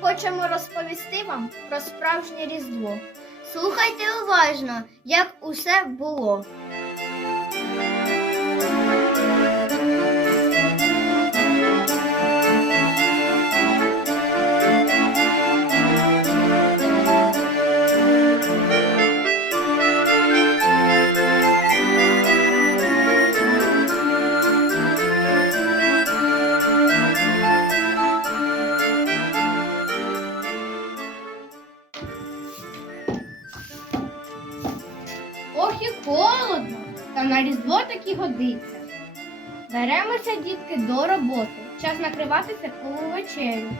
хочемо розповісти вам про справжнє Різдво. Слухайте уважно, як усе було. Ох і холодно, та на Різдво так і годиться. Беремося, дітки, до роботи. Час накривати теплу вечерю.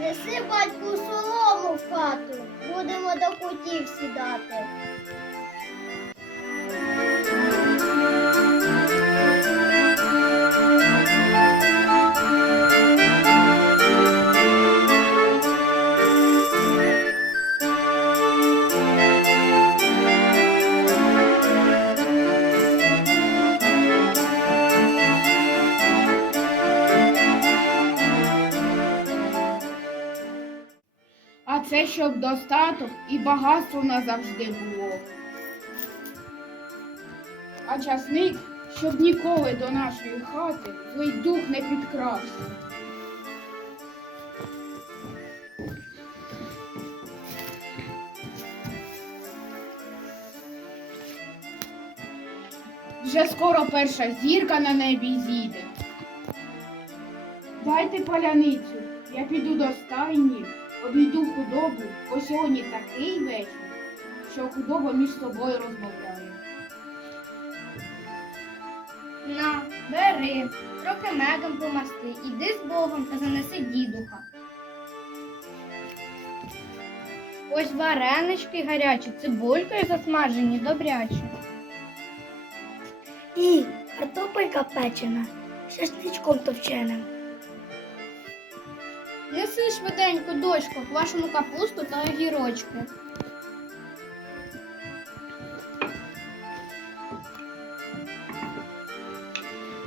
Неси батьку солому в хату, будемо до кутів сідати. Щоб достаток і багатство назавжди було. А часник, щоб ніколи до нашої хати злий дух не підкрався. Вже скоро перша зірка на небі зійде. Дайте паляницю, я піду до стайні, обійду худобу, бо сьогодні такий вечір, що худоба між собою розмовляє. На, бери, трохи медом помасти, іди з Богом та занеси дідуха. Ось варенички гарячі, цибулькою засмажені, добрячі. І картопелька печена, з часничком товченим. Неси швиденько, дочко, квашену капусту та огірочки.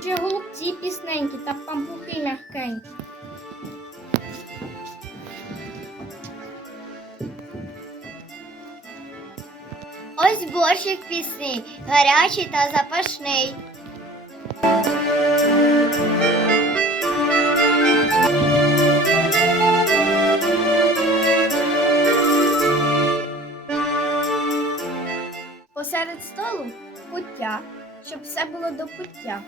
Ще голубці пісненькі та пампухи м'ягкенькі. Ось борщик пісний, гарячий та запашний. Посеред столу пуття, щоб все було до пуття.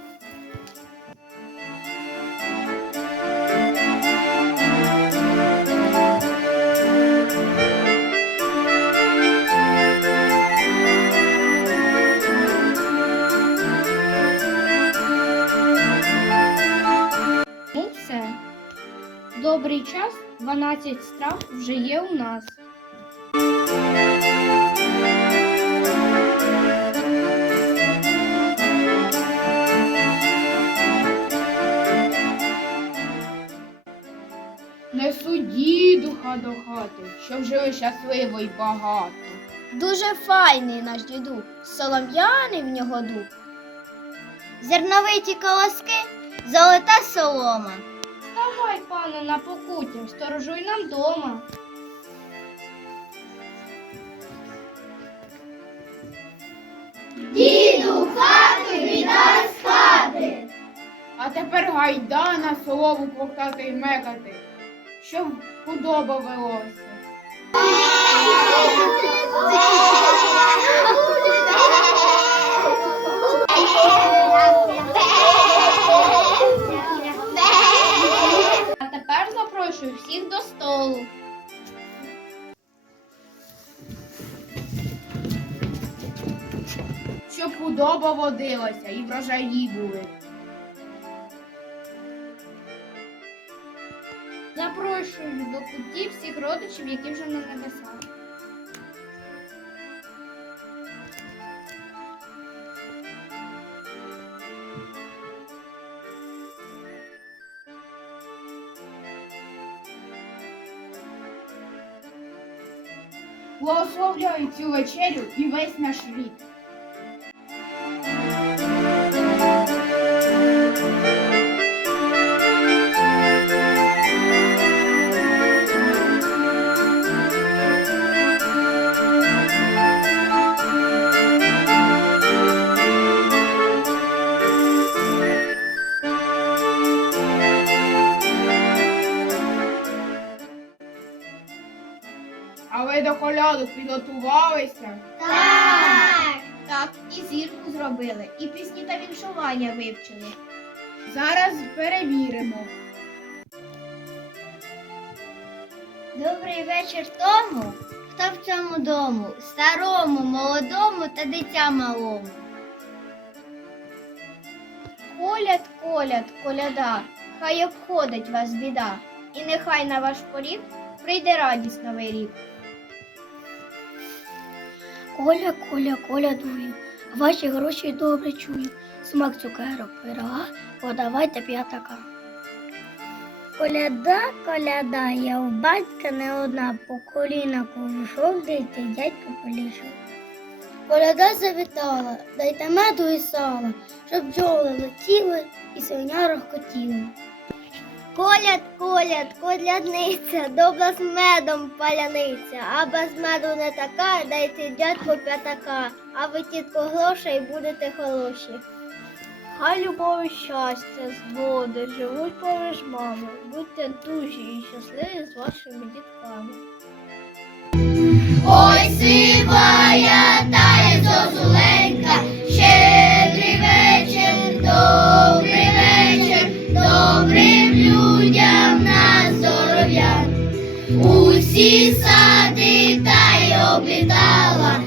Ну. Добрий час, 12 страв вже є у нас. До хати, щоб жили щасливо й багато. Дуже файний наш дідух, солом'яний в нього дух. Зерновиті колоски, золота солома. Давай, пане, на покуття, сторожуй нам дома. Діду, хату віддай з хати. А тепер гайда на солому ковтати й мекати, щоб худоба велося. А тепер запрошую всіх до столу. Щоб худоба водилася і врожаї були. Запрошую до куті всіх родичів, які вже на небесах. Благословляю цю вечерю і весь наш рід. Коляду підготувалися? Так. Так, і зірку зробили, і пісні та віншування вивчили. Зараз перевіримо. Добрий вечір тому, хто в цьому дому, старому, молодому та дитя малому. Коляд, коляд, коляда, хай обходить вас біда, і нехай на ваш поріг прийде радість новий рік. Коля, коля, колядую, ваші гроші добре чую. Смак цукерок пирога, подавайте п'ятака. Коляда, коляда, я у батька не одна, по коліна кожушок, дайте дядько полішов. Коляда завітала, дайте меду і сала, щоб бджоли летіли і свиня рохкотіла. Коляд, коляд, колядниця, добра з медом паляниця, а без меду не така, дайте дядьку п'ятака, а ви тітко грошей будете хороші. Хай любов і щастя, згоди живуть поміж мами, будьте дужі і щасливі з вашими дітками. Ой, сивая та й зозуленька, щедрий вечір, добрий вечір, добрим людям Усі сади та й облітала,